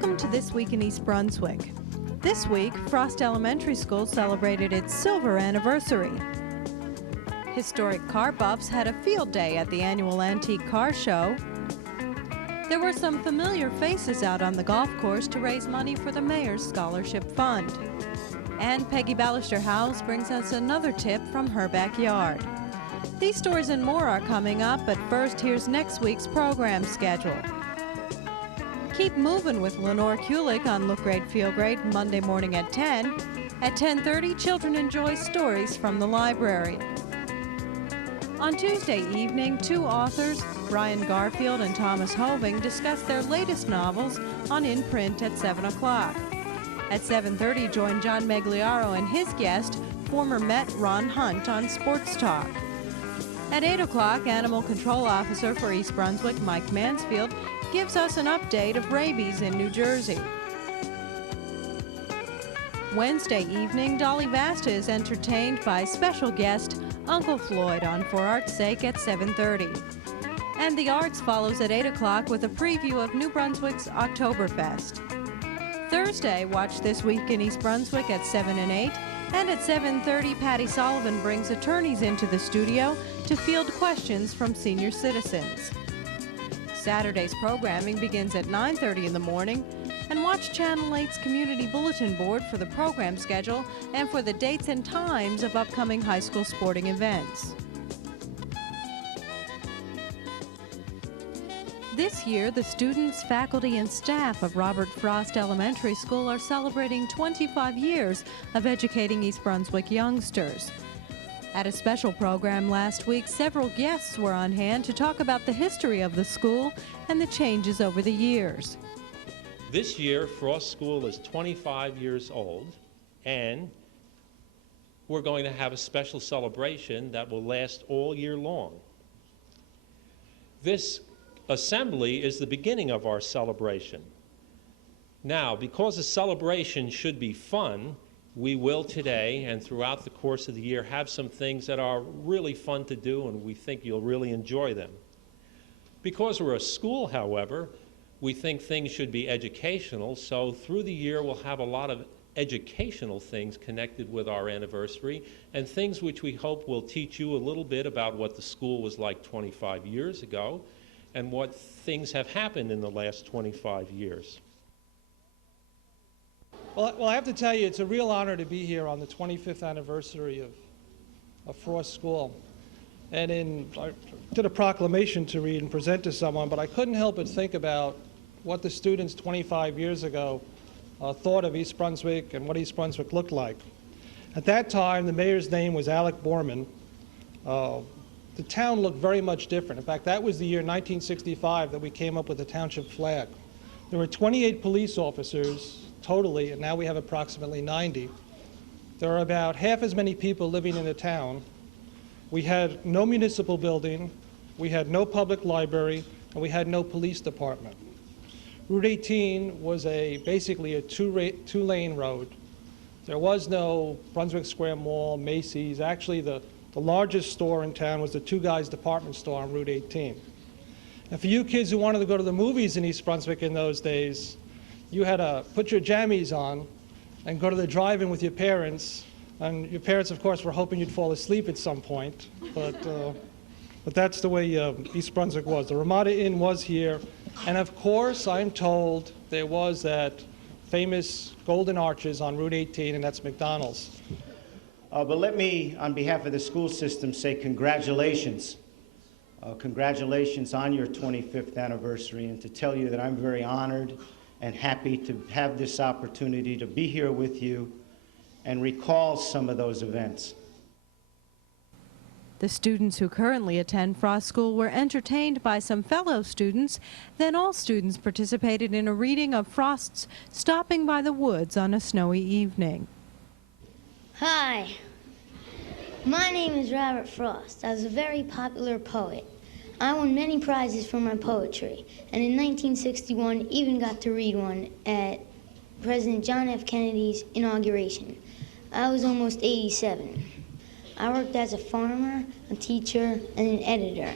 Welcome to This Week in East Brunswick. This week, Frost Elementary School celebrated its silver anniversary. Historic car buffs had a field day at the annual antique car show. There were some familiar faces out on the golf course to raise money for the Mayor's Scholarship Fund. And Peggy Ballister-Howes brings us another tip from her backyard. These stories and more are coming up, but first here's next week's program schedule. Keep moving with Lenore Kulik on Look Great, Feel Great Monday morning at 10. At 10:30, children enjoy stories from the library. On Tuesday evening, two authors, Brian Garfield and Thomas Hoving, discuss their latest novels on In Print at 7 o'clock. At 7:30, join John Megliaro and his guest, former Met Ron Hunt, on Sports Talk. At 8 o'clock, Animal Control Officer for East Brunswick, Mike Mansfield, gives us an update of rabies in New Jersey. Wednesday evening, Dolly Vasta is entertained by special guest Uncle Floyd on For Art's Sake at 7:30. And the Arts follows at 8 o'clock with a preview of New Brunswick's Oktoberfest. Thursday, watch This Week in East Brunswick at 7 and 8. And at 7:30, Patty Sullivan brings attorneys into the studio to field questions from senior citizens. Saturday's programming begins at 9:30 in the morning, and watch Channel 8's Community Bulletin Board for the program schedule and for the dates and times of upcoming high school sporting events. This year, the students, faculty, and staff of Robert Frost Elementary School are celebrating 25 years of educating East Brunswick youngsters. At a special program last week, several guests were on hand to talk about the history of the school and the changes over the years. This year, Frost School is 25 years old, and we're going to have a special celebration that will last all year long. This assembly is the beginning of our celebration. Now, because a celebration should be fun, we will today and throughout the course of the year have some things that are really fun to do, and we think you'll really enjoy them. Because we're a school, however, we think things should be educational, so through the year we'll have a lot of educational things connected with our anniversary, and things which we hope will teach you a little bit about what the school was like 25 years ago and what things have happened in the last 25 years. Well, I have to tell you, it's a real honor to be here on the 25th anniversary of Frost School. And I did a proclamation to read and present to someone, but I couldn't help but think about what the students 25 years ago thought of East Brunswick and what East Brunswick looked like. At that time, the mayor's name was Alec Borman. The town looked very much different. In fact, that was the year 1965 that we came up with the township flag. There were 28 police officers totally, and now we have approximately 90. There are about half as many people living in the town. We had no municipal building, we had no public library, and we had no police department. Route 18 was basically a two-lane road. There was no Brunswick Square Mall, Macy's. Actually, the largest store in town was the Two Guys department store on Route 18. And for you kids who wanted to go to the movies in East Brunswick in those days, you had to put your jammies on and go to the drive-in with your parents. And your parents, of course, were hoping you'd fall asleep at some point. But that's the way East Brunswick was. The Ramada Inn was here. And of course, I'm told there was that famous Golden Arches on Route 18, and that's McDonald's. But let me, on behalf of the school system, say congratulations. Congratulations on your 25th anniversary, and to tell you that I'm very honored and happy to have this opportunity to be here with you and recall some of those events. The students who currently attend Frost School were entertained by some fellow students. Then all students participated in a reading of Frost's Stopping by the Woods on a Snowy Evening. Hi, my name is Robert Frost. I was a very popular poet. I won many prizes for my poetry, and in 1961 even got to read one at President John F. Kennedy's inauguration. I was almost 87. I worked as a farmer, a teacher, and an editor.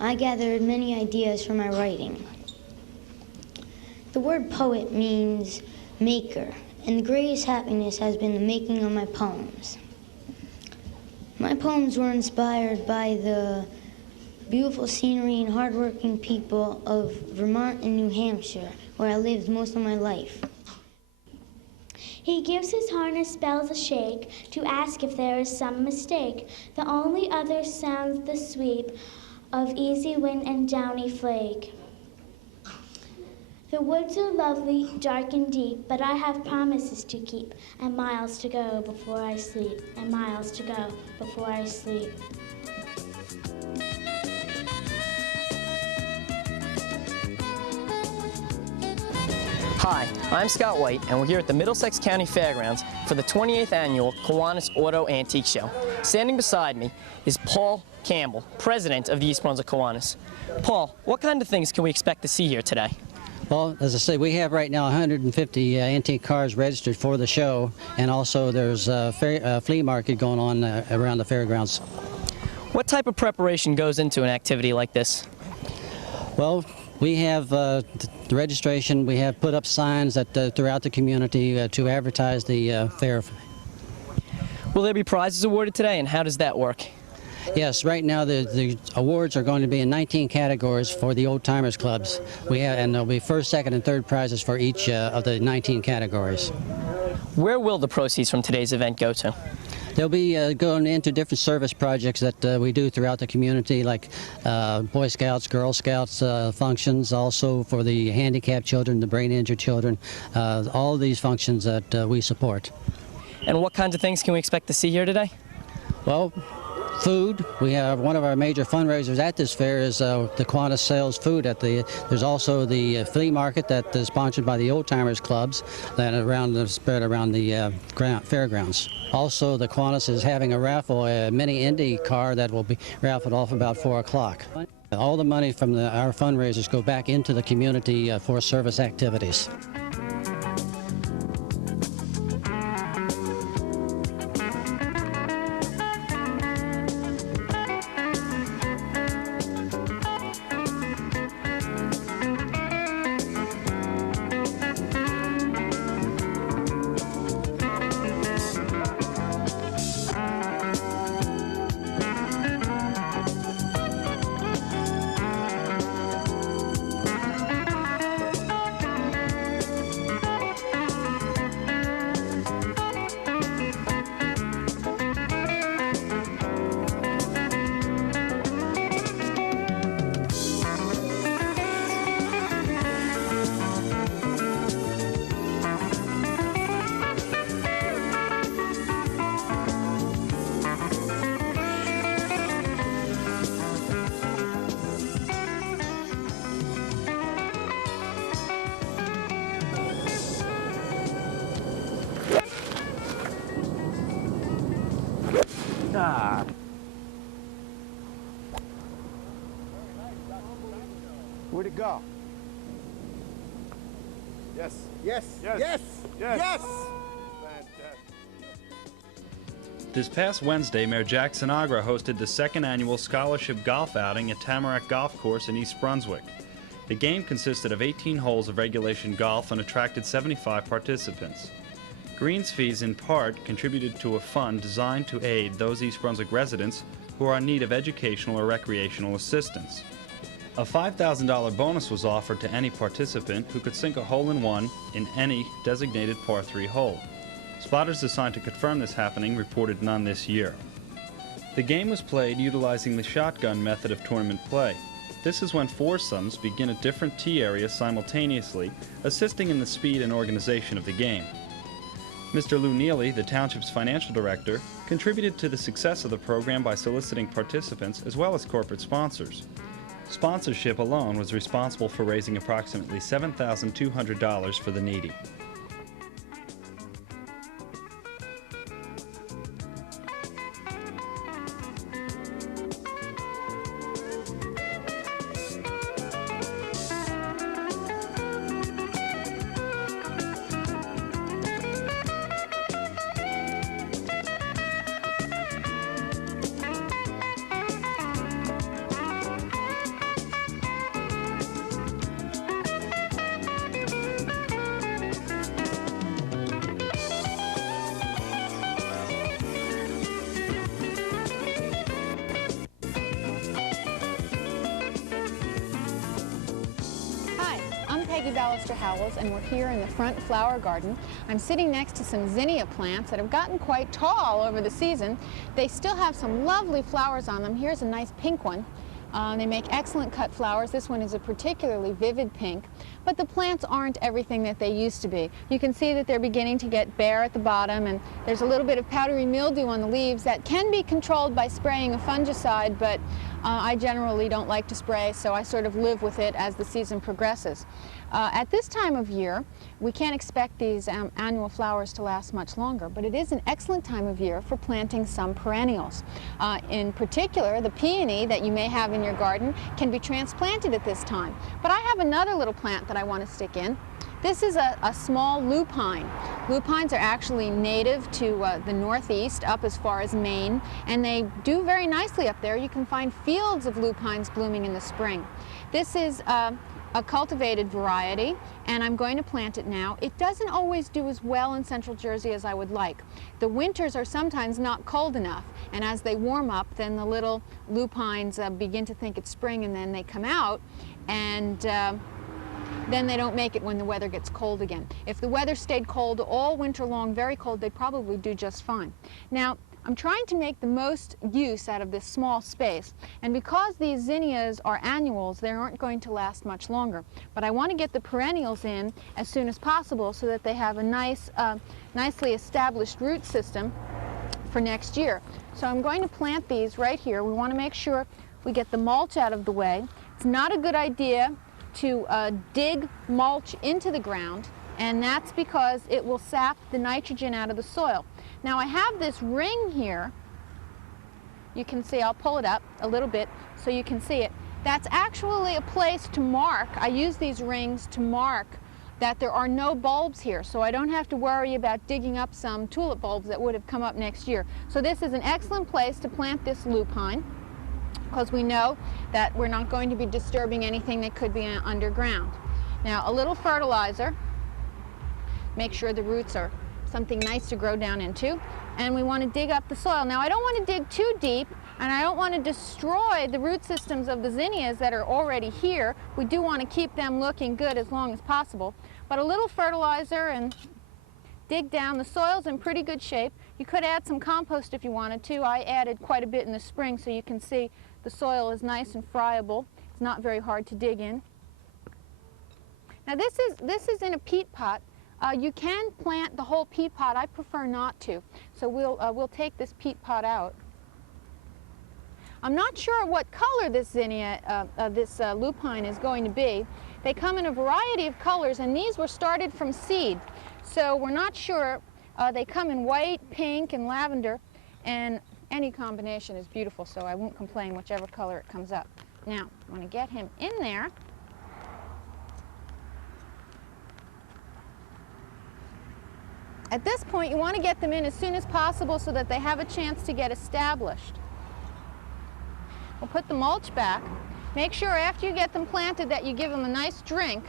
I gathered many ideas for my writing. The word poet means maker, and the greatest happiness has been the making of my poems. My poems were inspired by the beautiful scenery and hardworking people of Vermont and New Hampshire, where I lived most of my life. He gives his harness bells a shake to ask if there is some mistake. The only other sounds the sweep of easy wind and downy flake. The woods are lovely, dark and deep, but I have promises to keep, and miles to go before I sleep, and miles to go before I sleep. Hi, I'm Scott White, and we're here at the Middlesex County Fairgrounds for the 28th Annual Kiwanis Auto Antique Show. Standing beside me is Paul Campbell, President of the East Brunswick Kiwanis. Paul, what kind of things can we expect to see here today? Well, as I say, we have right now 150 antique cars registered for the show, and also there's a flea market going on around the fairgrounds. What type of preparation goes into an activity like this? Well, we have the registration. We have put up signs that throughout the community to advertise the fair. Will there be prizes awarded today, and how does that work? Yes, right now the awards are going to be in 19 categories for the old timers clubs. And there'll be first, second, and third prizes for each of the 19 categories. Where will the proceeds from today's event go to? They'll be going into different service projects that we do throughout the community, like Boy Scouts, Girl Scouts functions, also for the handicapped children, the brain-injured children, all of these functions that we support. And what kinds of things can we expect to see here today? Well, food. We have one of our major fundraisers at this fair is the Kiwanis sells food at the. There's also the flea market that is sponsored by the Old Timers clubs that are spread around the fairgrounds. Also, the Kiwanis is having a raffle, a mini Indy car that will be raffled off about 4 o'clock. All the money from our fundraisers go back into the community for service activities. Where'd it go? Yes. Yes. Yes. Yes. Yes. Yes. Fantastic. This past Wednesday, Mayor Jack Sinagra hosted the second annual scholarship golf outing at Tamarack Golf Course in East Brunswick. The game consisted of 18 holes of regulation golf and attracted 75 participants. Greens fees, in part, contributed to a fund designed to aid those East Brunswick residents who are in need of educational or recreational assistance. A $5,000 bonus was offered to any participant who could sink a hole-in-one in any designated par 3 hole. Spotters assigned to confirm this happening reported none this year. The game was played utilizing the shotgun method of tournament play. This is when foursomes begin at different tee areas simultaneously, assisting in the speed and organization of the game. Mr. Lou Neely, the township's financial director, contributed to the success of the program by soliciting participants as well as corporate sponsors. Sponsorship alone was responsible for raising approximately $7,200 for the needy. Steve Alistair Howells, and we're here in the front flower garden. I'm sitting next to some zinnia plants that have gotten quite tall over the season. They still have some lovely flowers on them. Here's a nice pink one. They make excellent cut flowers. This one is a particularly vivid pink, but the plants aren't everything that they used to be. You can see that they're beginning to get bare at the bottom, and there's a little bit of powdery mildew on the leaves that can be controlled by spraying a fungicide, but I generally don't like to spray, so I sort of live with it as the season progresses. At this time of year, we can't expect these annual flowers to last much longer, but it is an excellent time of year for planting some perennials. In particular, the peony that you may have in your garden can be transplanted at this time. But I have another little plant that I want to stick in. This is a small lupine. Lupines are actually native to the Northeast, up as far as Maine, and they do very nicely up there. You can find fields of lupines blooming in the spring. This is a cultivated variety, and I'm going to plant it now. It doesn't always do as well in central Jersey as I would like. The winters are sometimes not cold enough, and as they warm up, then the little lupines begin to think it's spring, and then they come out, and then they don't make it when the weather gets cold again. If the weather stayed cold all winter long, very cold, they'd probably do just fine. Now, I'm trying to make the most use out of this small space, and because these zinnias are annuals, they aren't going to last much longer. But I want to get the perennials in as soon as possible so that they have a nicely established root system for next year. So I'm going to plant these right here. We want to make sure we get the mulch out of the way. It's not a good idea to dig mulch into the ground, and that's because it will sap the nitrogen out of the soil. Now I have this ring here. You can see, I'll pull it up a little bit so you can see it. That's actually a place to mark. I use these rings to mark that there are no bulbs here, so I don't have to worry about digging up some tulip bulbs that would have come up next year. So this is an excellent place to plant this lupine, because we know that we're not going to be disturbing anything that could be underground. Now, a little fertilizer. Make sure the roots are something nice to grow down into, and we want to dig up the soil. Now, I don't want to dig too deep, and I don't want to destroy the root systems of the zinnias that are already here. We do want to keep them looking good as long as possible, but a little fertilizer and dig down. The soil's in pretty good shape. You could add some compost if you wanted to. I added quite a bit in the spring, so you can see the soil is nice and friable. It's not very hard to dig in. Now this is in a peat pot. You can plant the whole peat pot. I prefer not to. So we'll take this peat pot out. I'm not sure what color this zinnia, lupine is going to be. They come in a variety of colors, and these were started from seed. So we're not sure. They come in white, pink, and lavender, and any combination is beautiful, so I won't complain whichever color it comes up. Now, I want to get him in there. At this point, you want to get them in as soon as possible so that they have a chance to get established. We'll put the mulch back. Make sure after you get them planted that you give them a nice drink.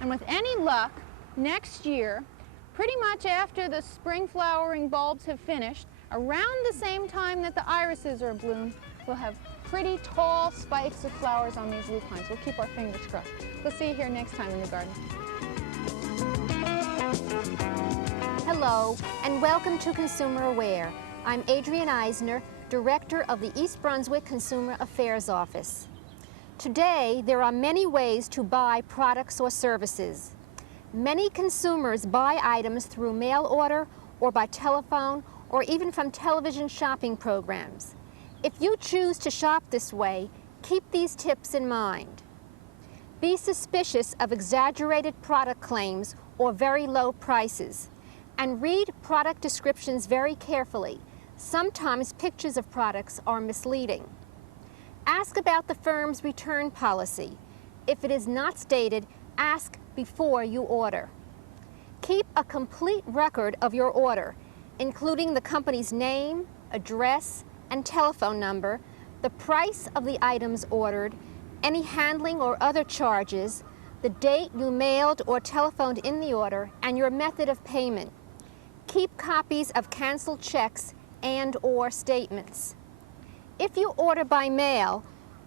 And with any luck, next year, pretty much after the spring flowering bulbs have finished, around the same time that the irises are in bloom, we'll have pretty tall spikes of flowers on these lupines. We'll keep our fingers crossed. We'll see you here next time in the garden. Hello, and welcome to Consumer Aware. I'm Adrienne Eisner, Director of the East Brunswick Consumer Affairs Office. Today, there are many ways to buy products or services. Many consumers buy items through mail order or by telephone or even from television shopping programs. If you choose to shop this way, keep these tips in mind. Be suspicious of exaggerated product claims or very low prices, and read product descriptions very carefully. Sometimes pictures of products are misleading. Ask about the firm's return policy. If it is not stated, ask before you order. Keep a complete record of your order, including the company's name, address, and telephone number, the price of the items ordered, any handling or other charges, the date you mailed or telephoned in the order, and your method of payment. Keep copies of canceled checks and/or statements. If you order by mail,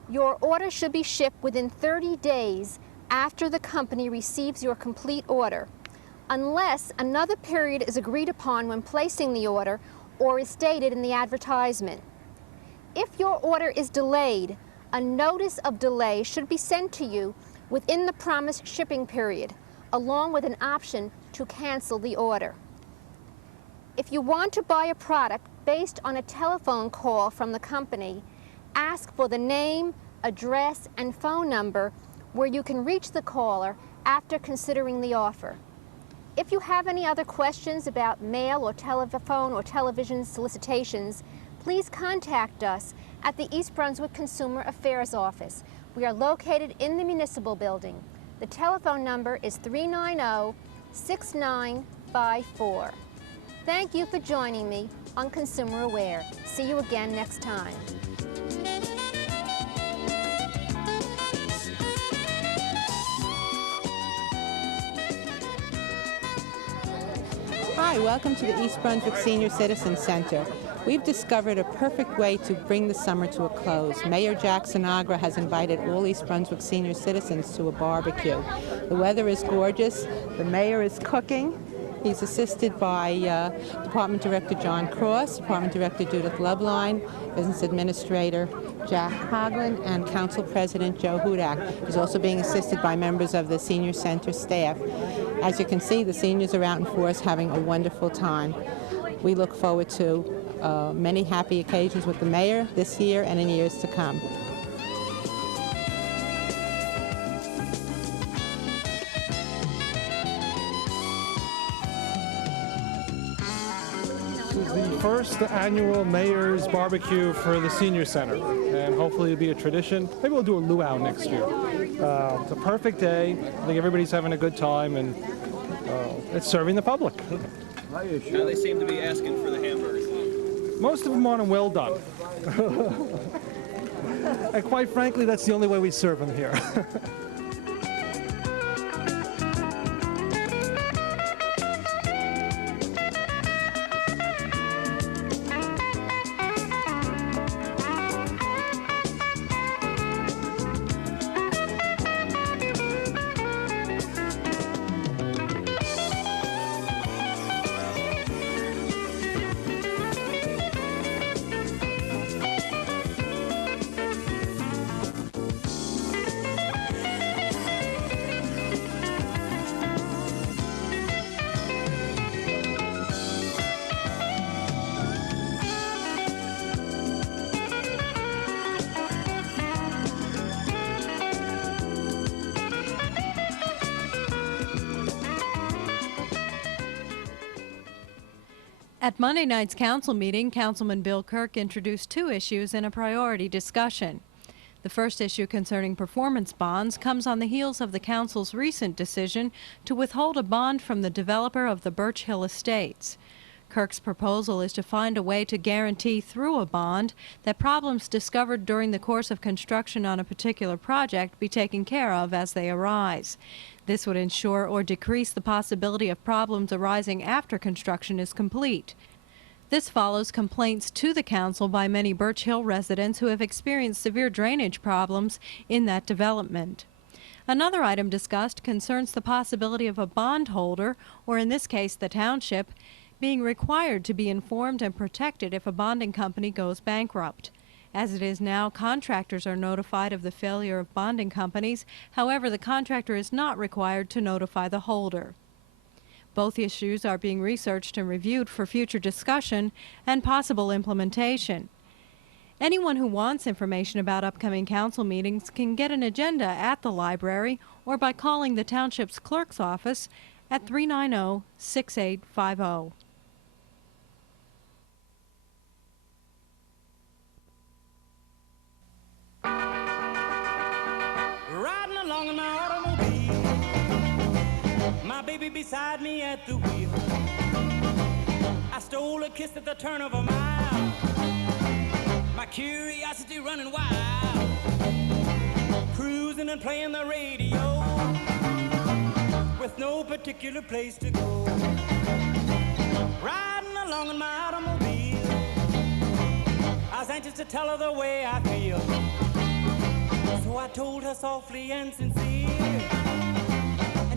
your order should be shipped within 30 days after the company receives your complete order, unless another period is agreed upon when placing the order or is stated in the advertisement. If your order is delayed, a notice of delay should be sent to you within the promised shipping period, along with an option to cancel the order. If you want to buy a product based on a telephone call from the company, ask for the name, address, and phone number where you can reach the caller after considering the offer. If you have any other questions about mail or telephone or television solicitations, please contact us at the East Brunswick Consumer Affairs Office. We are located in the municipal building. The telephone number is 390-6954. Thank you for joining me on Consumer Aware. See you again next time. Hi, welcome to the East Brunswick Senior Citizen Center. We've discovered a perfect way to bring the summer to a close. Mayor Jack Sinagra has invited all East Brunswick senior citizens to a barbecue. The weather is gorgeous. The mayor is cooking. He's assisted by Department Director John Cross, Department Director Judith Loveline, Business Administrator Jack Hoagland, and Council President Joe Hudak. He's also being assisted by members of the Senior Center staff. As you can see, the seniors are out in force having a wonderful time. We look forward to many happy occasions with the mayor this year and in years to come. The first annual Mayor's Barbecue for the Senior Center, and hopefully it'll be a tradition. Maybe we'll do a luau next year. It's a perfect day. I think everybody's having a good time, and it's serving the public. Now they seem to be asking for the hamburgers. Most of them want them well done. And quite frankly, that's the only way we serve them here. At Monday night's council meeting, Councilman Bill Kirk introduced two issues in a priority discussion. The first issue concerning performance bonds comes on the heels of the council's recent decision to withhold a bond from the developer of the Birch Hill Estates. Kirk's proposal is to find a way to guarantee through a bond that problems discovered during the course of construction on a particular project be taken care of as they arise. This would ensure or decrease the possibility of problems arising after construction is complete. This follows complaints to the council by many Birch Hill residents who have experienced severe drainage problems in that development. Another item discussed concerns the possibility of a bondholder, or in this case the township, being required to be informed and protected if a bonding company goes bankrupt. As it is now, contractors are notified of the failure of bonding companies. However, the contractor is not required to notify the holder. Both issues are being researched and reviewed for future discussion and possible implementation. Anyone who wants information about upcoming council meetings can get an agenda at the library or by calling the township's clerk's office at 390-6850. Riding along in my automobile, my baby beside me at the wheel. I stole a kiss at the turn of a mile, my curiosity running wild, cruising and playing the radio with no particular place to go. Riding along in my automobile, I was anxious to tell her the way I feel. So I told her softly and sincere,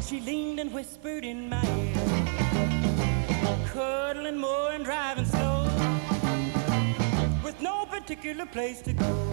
She leaned and whispered in my ear, cuddling more and driving slow, with no particular place to go.